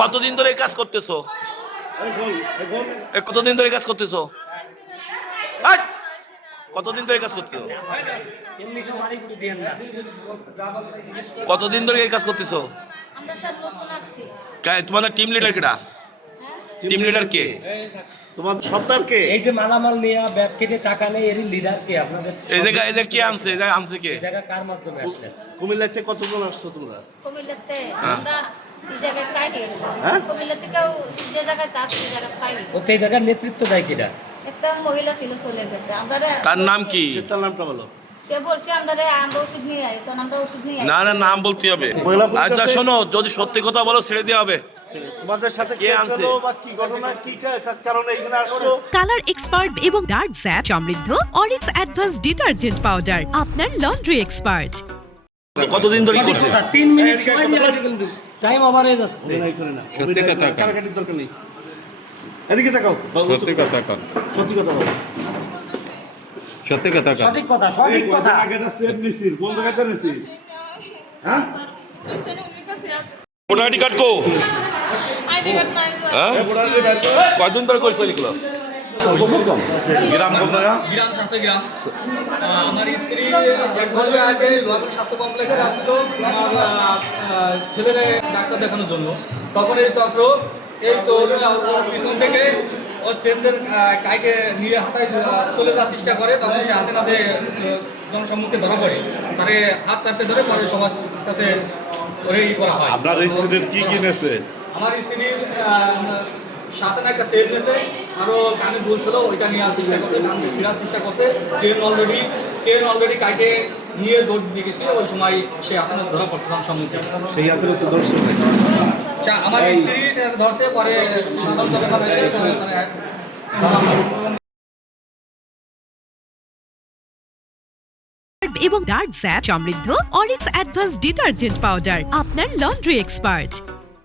কতদিন ধরে এই কাজ করতেছো? কতদিন ধরে কাজ করতেছো? কতদিন ধরে কাজ করতেছো? কতদিন ধরে এই কাজ করতেছো? আমরা স্যার নতুন আসছি। তোমাদের টিম লিডার কেডা? টিম লিডার কে? তোমাদের সর্দার কে? এই যে মালামাল নিয়ে ব্যাগ কেটে টাকা নেই, এর লিডার কে আপনাদের? এই জায়গা কে আনছে? এই জায়গা আনছে কে? এই জায়গা কার মাধ্যমে আসলেন? কুমিল্লা থেকে কতজন আসছো তোমরা? কুমিল্লাতে হ্যাঁ। আমরা এই জায়গায় পাইনি। হ্যাঁ? কুমিল্লা থেকেও যে জায়গায় তার সেই জায়গায় পাইনি। ও তো এই জায়গার নেতৃত্ব দেয় কিনা? একটা মহিলা ছিল চলে গেছে। আমরা তার নাম কি? তার নামটা বলো। সে বলছে আমরা ওষুধ নিয়ে আই, তখন আমরা ওষুধ নিয়ে আই। না না, নাম বলতে হবে। মহিলা পুলিশ আচ্ছা আছে? শোনো, যদি সত্যি কথা বলো ছেড়ে দেওয়া হবে। তোমাদের সাথে কে কে আনছে? ছিল বা কি ঘটনা, কি কারণে এখানে আসছো? কালার এক্সপার্ট এবং ডার্ক স্যাপ সমৃদ্ধ অরিক্স অ্যাডভান্স ডিটারজেন্ট পাউডার আপনার লন্ড্রি এক্সপার্ট। কতদিন ধরে করছে? 3 মিনিট সময় দিয়ে আছে, কিন্তু টাইম ওভার হয়ে যাচ্ছে। অভিনয় করে না। সত্যি কথা কও। কাটাকাটির দরকার নেই। এদিকে তাকাও। সত্যি কথা কর, সত্যি কথা বলো। সত্যি কথা কর। সঠিক কথা, সঠিক কথা। আগেটা সেট নিছিস, কোন জায়গাতে নিছিস? হ্যাঁ? ভোটার আইডি কার্ড কো? হ্যাঁ? কয়দিন ধরে করছো এগুলো? গ্রাম কোন জায়গা? গ্রাম গ্রাম। আমার স্ত্রী একভাবে আগে লোহাগড় স্বাস্থ্য কমপ্লেক্সে আসছিল আমার ছেলেকে ডাক্তার দেখানোর জন্য। তখন এই চক্র এই ওর পিছন থেকে ওর ট্রেনদের কাইটে নিয়ে হাতায় চলে যাওয়ার চেষ্টা করে। তখন সে হাতে নাতে জনসম্মুখে ধরা পড়ে, তারে হাত চাপতে ধরে পরে সবার কাছে করে করা হয়। আপনার স্ত্রীর কি কিনেছে? আমার স্ত্রীর সাথে একটা সেট নিয়েছে, আরো কানে দুল ছিল, ওইটা নিয়ে আসার চেষ্টা করছে, কানে ছিঁড়ার চেষ্টা করছে। চেন অলরেডি কাটে নিয়ে দৌড় দিয়ে গেছে। ওই সময় সে হাতে ধরা পড়ছে আমার সম্মুখে। সেই হাতে তো দর্শক আমার স্ত্রী ধরছে, পরে সাধারণ এসে ধরা হয়। এবং ডার্ক স্যাপ সমৃদ্ধ অরিক্স অ্যাডভান্স ডিটারজেন্ট পাউডার আপনার লন্ড্রি এক্সপার্ট।